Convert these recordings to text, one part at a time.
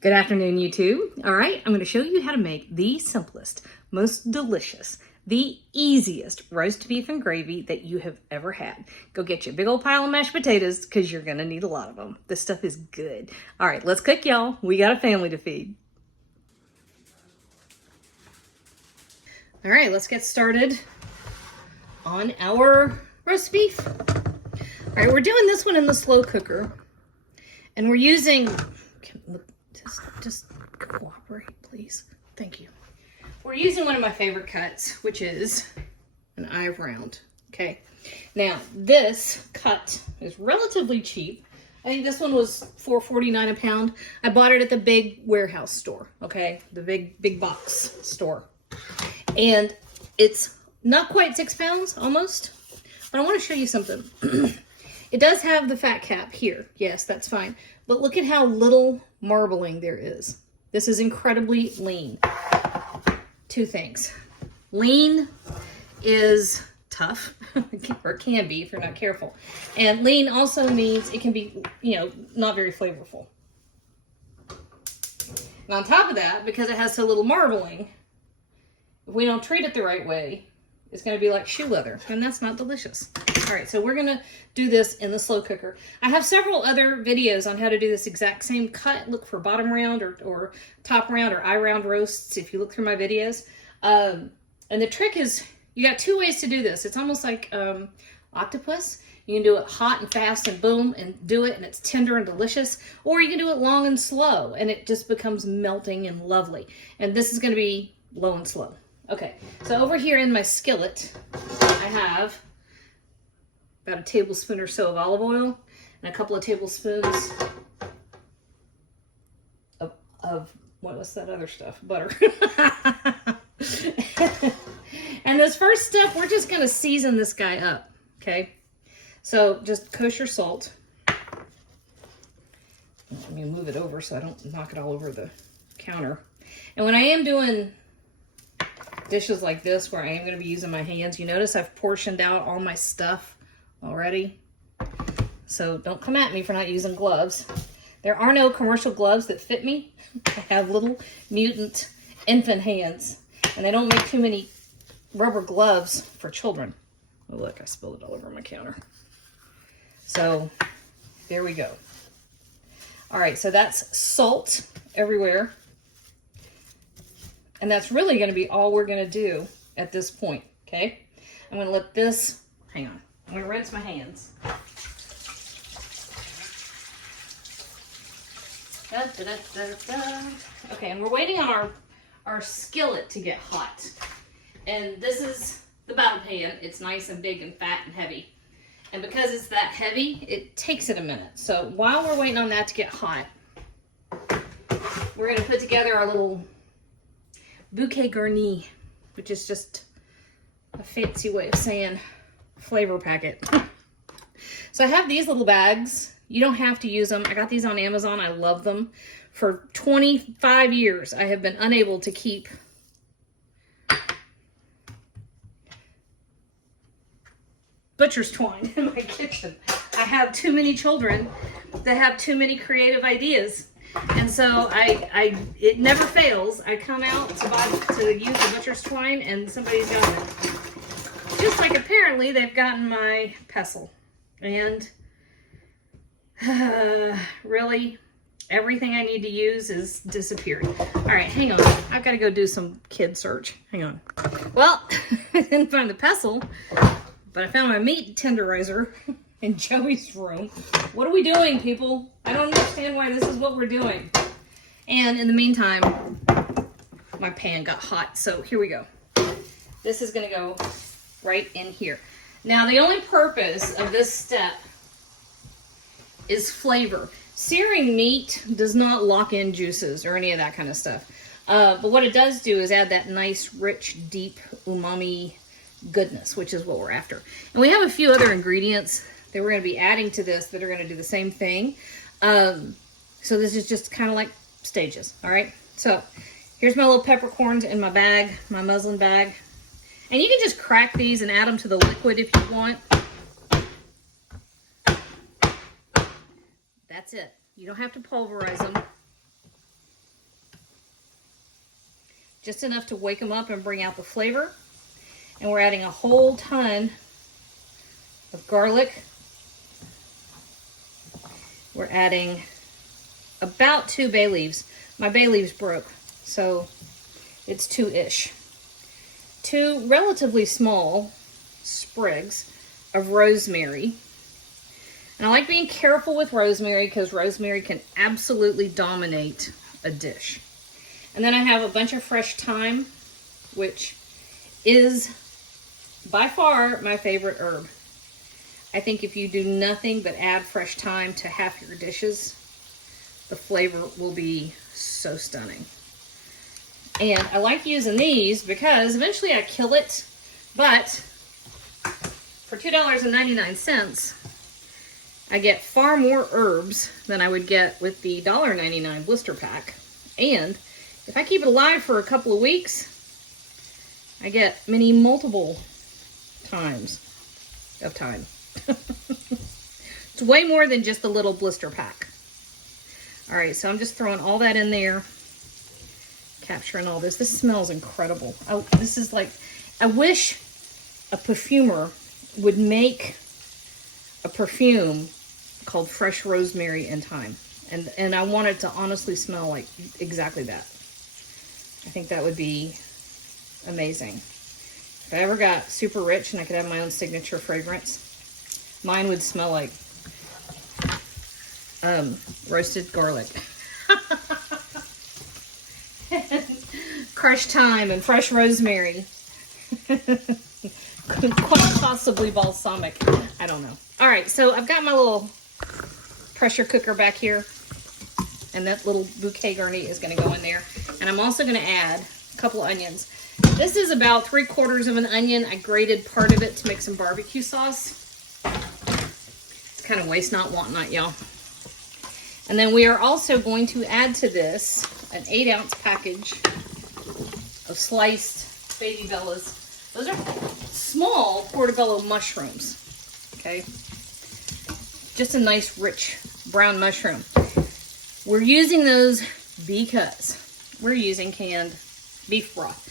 Good afternoon, YouTube. All right, I'm going to show you how to make the simplest, most delicious, the easiest roast beef and gravy that you have ever had. Go get you a big old pile of mashed potatoes because you're going to need a lot of them. This stuff is good. All right, let's cook, y'all. We got a family to feed. All right, let's get started on our roast beef. All right, we're doing this one in the slow cooker, and we're using... Just cooperate, please. Thank you. We're using one of my favorite cuts, which is an eye round. Okay. Now, this cut is relatively cheap. I think this one was $4.49 a pound. I bought it at the big warehouse store. Okay, the big box store, and it's not quite 6 pounds, almost. But I want to show you something. It does have the fat cap here. Yes, that's fine. But look at how little marbling there is. This is incredibly lean. Two things. Lean is tough, or it can be if you're not careful. And lean also means it can be, not very flavorful. And on top of that, because it has so little marbling, if we don't treat it the right way, it's going to be like shoe leather, and that's not delicious. All right, so we're going to do this in the slow cooker. I have several other videos on how to do this exact same cut. Look for bottom round or top round or eye round roasts if you look through my videos. And the trick is, you got two ways to do this. It's almost like octopus. You can do it hot and fast and boom and do it, and it's tender and delicious. Or you can do it long and slow, and it just becomes melting and lovely. And this is going to be low and slow. Okay, so over here in my skillet, I have about a tablespoon or so of olive oil and a couple of tablespoons of what was that other stuff? Butter. And this first step, we're just going to season this guy up, okay? So just kosher salt. Let me move it over so I don't knock it all over the counter. And when I am doing dishes like this where I am going to be using my hands, you notice I've portioned out all my stuff already. So don't come at me for not using gloves. There are no commercial gloves that fit me. I have little mutant infant hands, and they don't make too many rubber gloves for children. Oh, look, I spilled it all over my counter. So there we go. All right, so that's salt everywhere. And that's really going to be all we're going to do at this point, okay? I'm going to let this, hang on. I'm going to rinse my hands. Da, da, da, da, da. Okay, and we're waiting on our skillet to get hot. And this is the battle pan. It's nice and big and fat and heavy. And because it's that heavy, it takes it a minute. So while we're waiting on that to get hot, we're going to put together our little bouquet garni, which is just a fancy way of saying flavor packet. So I have these little bags. You don't have to use them. I got these on Amazon. I love them. For 25 years, I have been unable to keep butcher's twine in my kitchen. I have too many children that have too many creative ideas. And so it never fails. I come out to use the butcher's twine, and somebody's got it. Just like apparently they've gotten my pestle. And really, everything I need to use is disappeared. All right, hang on. I've got to go do some kid search. Hang on. Well, I didn't find the pestle, but I found my meat tenderizer in Joey's room. What are we doing, people? I don't understand why this is what we're doing. And in the meantime, my pan got hot. So here we go. This is going to go right in here. Now, the only purpose of this step is flavor. Searing meat does not lock in juices or any of that kind of stuff. But what it does do is add that nice, rich, deep umami goodness, which is what we're after. And we have a few other ingredients that we're going to be adding to this that are going to do the same thing. So this is just kind of like stages. All right. So here's my little peppercorns in my bag, my muslin bag. And you can just crack these and add them to the liquid if you want. That's it. You don't have to pulverize them. just enough to wake them up and bring out the flavor. And we're adding a whole ton of garlic. We're adding about 2 bay leaves. My bay leaves broke, so it's 2-ish. 2 relatively small sprigs of rosemary. And I like being careful with rosemary because rosemary can absolutely dominate a dish. And then I have a bunch of fresh thyme, which is by far my favorite herb. I think if you do nothing but add fresh thyme to half your dishes, the flavor will be so stunning. And I like using these because eventually I kill it, but for $2.99, I get far more herbs than I would get with the $1.99 blister pack. And if I keep it alive for a couple of weeks, I get multiple times of time. It's way more than just the little blister pack. All right, so I'm just throwing all that in there, capturing all this. This smells incredible. Oh, this is like, I wish a perfumer would make a perfume called fresh rosemary and thyme. And I want it to honestly smell like exactly that. I think that would be amazing. If I ever got super rich and I could have my own signature fragrance, mine would smell like roasted garlic. Crushed thyme and fresh rosemary. Quite possibly balsamic. I don't know. All right, so I've got my little pressure cooker back here. And that little bouquet garni is going to go in there. And I'm also going to add a couple of onions. This is about 3/4 of an onion. I grated part of it to make some barbecue sauce. It's kind of waste not, want not, y'all. And then we are also going to add to this an 8-ounce package of sliced baby bellas. Those are small portobello mushrooms. Okay. Just a nice, rich brown mushroom. We're using those because we're using canned beef broth.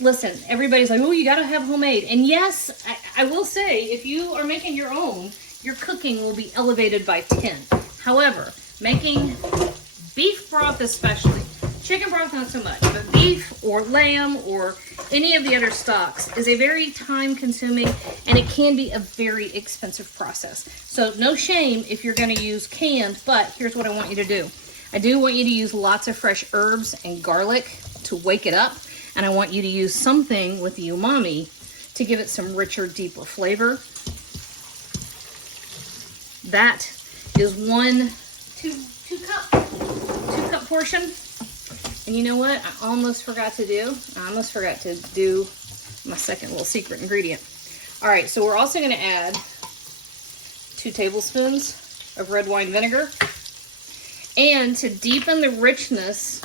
Listen, everybody's like, oh, you gotta have homemade. And yes, I will say, if you are making your own, your cooking will be elevated by 10. However, making beef broth especially, chicken broth not so much, but beef or lamb or any of the other stocks is a very time consuming and it can be a very expensive process. So no shame if you're gonna use canned, but here's what I want you to do. I do want you to use lots of fresh herbs and garlic to wake it up. And I want you to use something with the umami to give it some richer, deeper flavor. That is two cup portion. And you know what? I almost forgot to do. I almost forgot to do my second little secret ingredient. All right, so we're also going to add 2 tablespoons of red wine vinegar. And to deepen the richness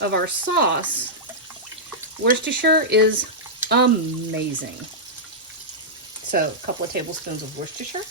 of our sauce, Worcestershire is amazing. So a couple of tablespoons of Worcestershire.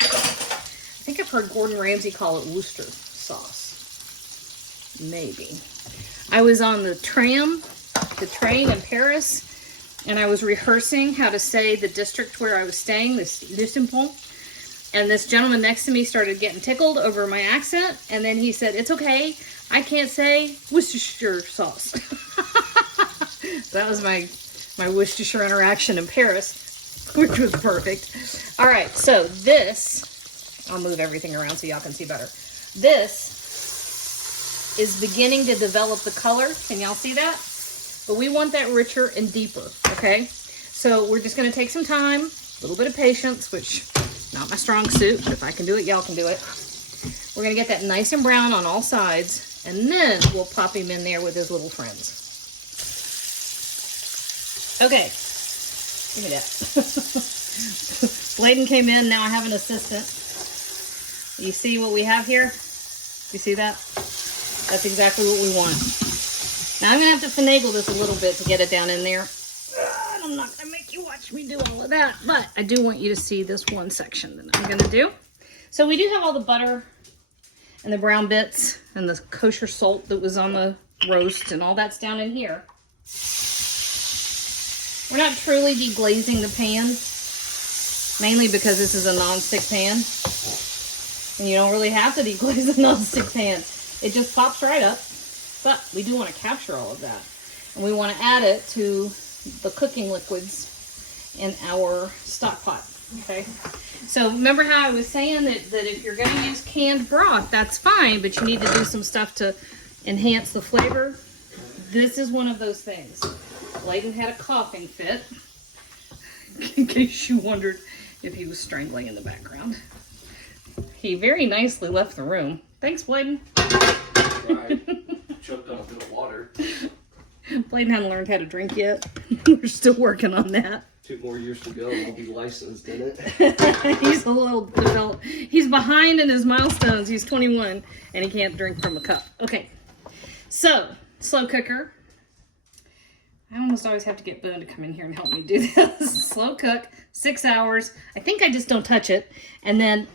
I think I've heard Gordon Ramsay call it Worcester sauce. Maybe. I was on the train in Paris, and I was rehearsing how to say the district where I was staying, this Lustenpont. And this gentleman next to me started getting tickled over my accent, and then he said, "It's okay, I can't say Worcestershire sauce." That was my Worcestershire interaction in Paris, which was perfect. All right, so this, I'll move everything around so y'all can see better. This is beginning to develop the color. Can y'all see that? But we want that richer and deeper, okay? So we're just gonna take some time, a little bit of patience, which not my strong suit, but if I can do it, y'all can do it. We're gonna get that nice and brown on all sides, and then we'll pop him in there with his little friends. Okay, give me that. Bladen came in, now I have an assistant. You see what we have here? You see that? That's exactly what we want. Now I'm gonna have to finagle this a little bit to get it down in there. I'm not gonna make you watch me do all of that, but I do want you to see this one section that I'm gonna do. So we do have all the butter and the brown bits and the kosher salt that was on the roast and all that's down in here. We're not truly deglazing the pan, mainly because this is a non-stick pan. And you don't really have to deglaze a non-stick pan. It just pops right up. But we do want to capture all of that. And we want to add it to the cooking liquids in our stock pot. Okay. So remember how I was saying that if you're going to use canned broth, that's fine, but you need to do some stuff to enhance the flavor. This is one of those things. Layden had a coughing fit, in case you wondered if he was strangling in the background. He very nicely left the room. Thanks, Bladen. Right. Choked on a bit of water. Bladen hasn't learned how to drink yet. We're still working on that. 2 more years to go and I'll be licensed in it. He's a little developed. He's behind in his milestones. He's 21 and he can't drink from a cup. Okay, so slow cooker. I almost always have to get Boone to come in here and help me do this. Slow cook, 6 hours. I think I just don't touch it. And then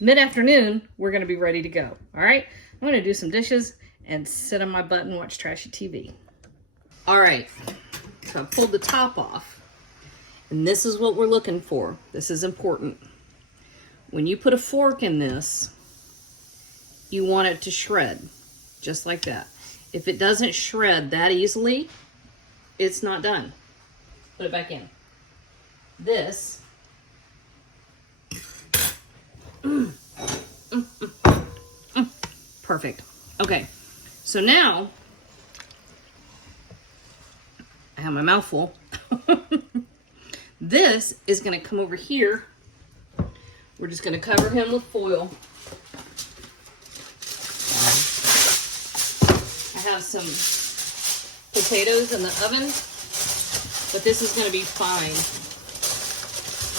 mid-afternoon, we're going to be ready to go. All right? I'm going to do some dishes and sit on my butt and watch trashy TV. All right. So I pulled the top off. And this is what we're looking for. This is important. When you put a fork in this, you want it to shred. Just like that. If it doesn't shred that easily, it's not done. Put it back in. This perfect. Okay, so now I have my mouth full. This is going to come over here. We're just going to cover him with foil. I have some potatoes in the oven, but this is going to be fine.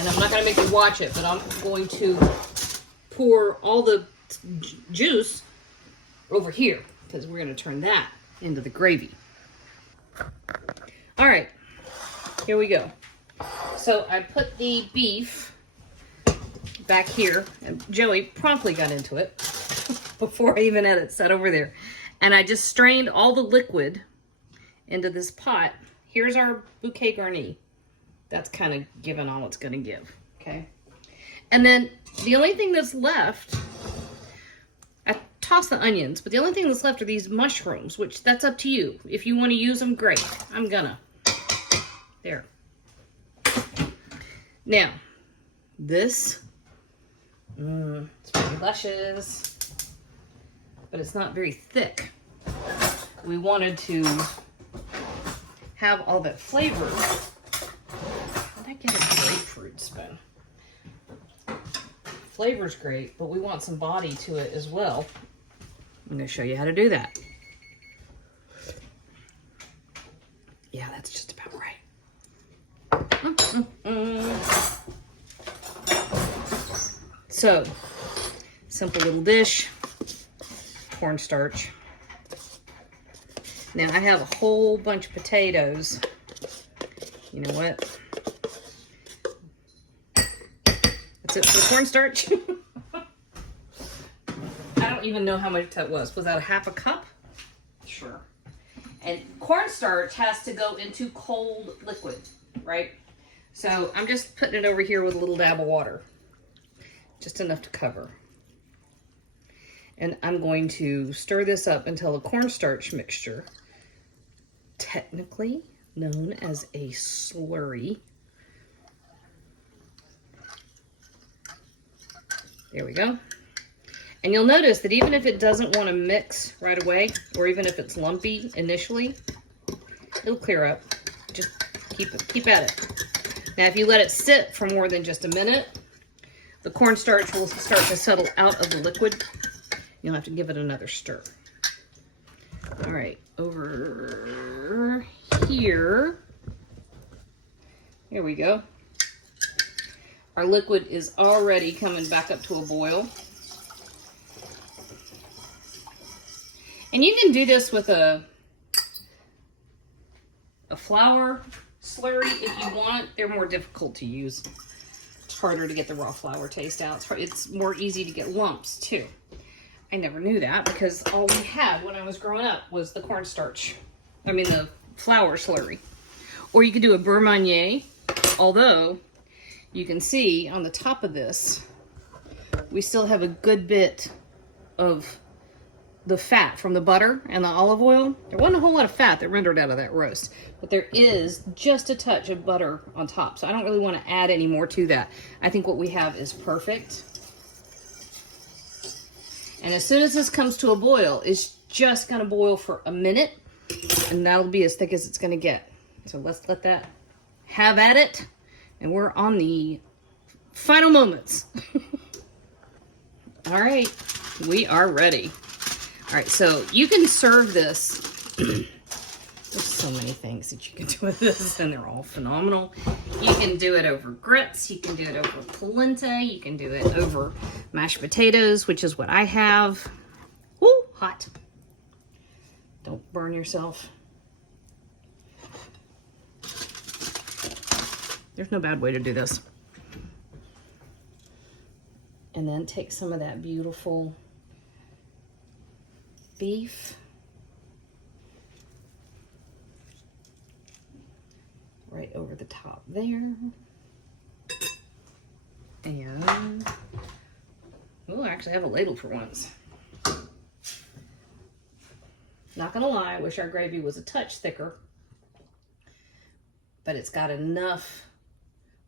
And I'm not going to make you watch it, but I'm going to pour all the juice over here because we're going to turn that into the gravy. All right, here we go. So I put the beef back here, and Joey promptly got into it before I even had it set over there. And I just strained all the liquid into this pot. Here's our bouquet garni. That's kind of giving all it's going to give, okay? And then the only thing that's left, I tossed the onions, but the only thing that's left are these mushrooms, which that's up to you. If you want to use them, great. I'm gonna. There. Now, this, it's pretty luscious, but it's not very thick. We wanted to have all that flavor. How'd I get a grapefruit spoon? Flavor's great, but we want some body to it as well. I'm going to show you how to do that. Yeah, that's just about right. So, simple little dish. Cornstarch. Now I have a whole bunch of potatoes. You know what? That's it for cornstarch. I don't even know how much that was. Was that a half a cup? Sure. And cornstarch has to go into cold liquid, right? So I'm just putting it over here with a little dab of water. Just enough to cover. And I'm going to stir this up until the cornstarch mixture, technically known as a slurry. There we go. And you'll notice that even if it doesn't want to mix right away, or even if it's lumpy initially, it'll clear up. Just keep at it. Now, if you let it sit for more than just a minute, the cornstarch will start to settle out of the liquid. You'll have to give it another stir. All right, over here. Here we go. Our liquid is already coming back up to a boil. And you can do this with a flour slurry if you want. They're more difficult to use. It's harder to get the raw flour taste out. It's more easy to get lumps too. I never knew that because all we had when I was growing up was the cornstarch. I mean, the flour slurry. Or you could do a beurre marnier, although you can see on the top of this, we still have a good bit of the fat from the butter and the olive oil. There wasn't a whole lot of fat that rendered out of that roast, but there is just a touch of butter on top. So I don't really want to add any more to that. I think what we have is perfect. And as soon as this comes to a boil, it's just going to boil for a minute, and that'll be as thick as it's going to get. So let's let that have at it. And we're on the final moments. All right, we are ready. All right, so you can serve this. There's so many things that you can do with this, and they're all phenomenal. You can do it over grits. You can do it over polenta. You can do it over mashed potatoes, which is what I have. Woo, hot. Don't burn yourself. There's no bad way to do this. And then take some of that beautiful beef. Right over the top there. And we'll actually have a ladle for once. Not gonna lie, I wish our gravy was a touch thicker, but it's got enough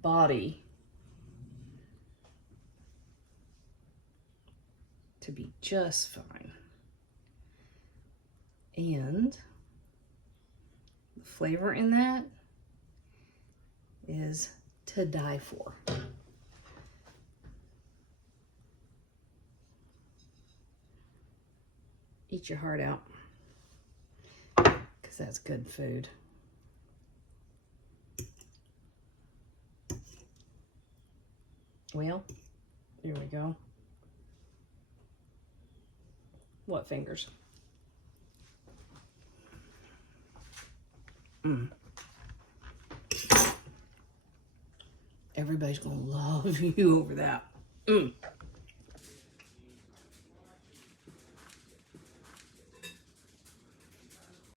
body to be just fine. And the flavor in that is to die for. Eat your heart out, because that's good food. Well, here we go. What fingers? Everybody's gonna love you over that.